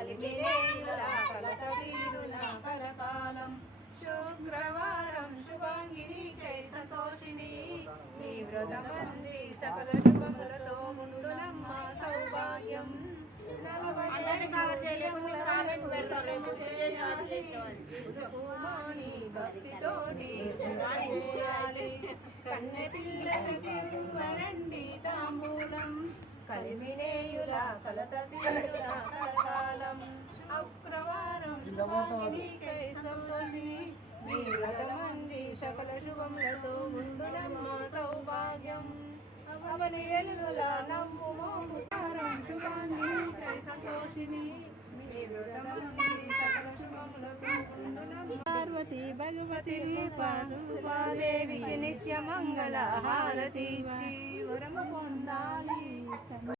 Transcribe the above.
కలిమిలేయుల కలత తీరున కలకాలం శుక్రవారం శుభాంగినికై సంతోషిని మీ వ్రతమంది సకల శుభములతో ముందునమ్మ సౌభాగ్యం భక్తితోటి కన్నె పిల్లలకి వరండి తాంబూలం కలిమిలేయుల కలత తీరున కలకాలం శుక్రవారం శుభాంగినికై సంతోషిని మీ వ్రతమంది సకల శుభములతో ముందునమ్మ సౌభాగ్యం అవని వెలుగుల నవ్వు మోముతారం శుభాంగినికై సంతోషిని మీ వ్రతమంది సకల శుభములతో ముందునమ్మ పార్వతి భగవతి రూపాదేవికి నిత్య మంగళ హారతి వరము పొందాలి.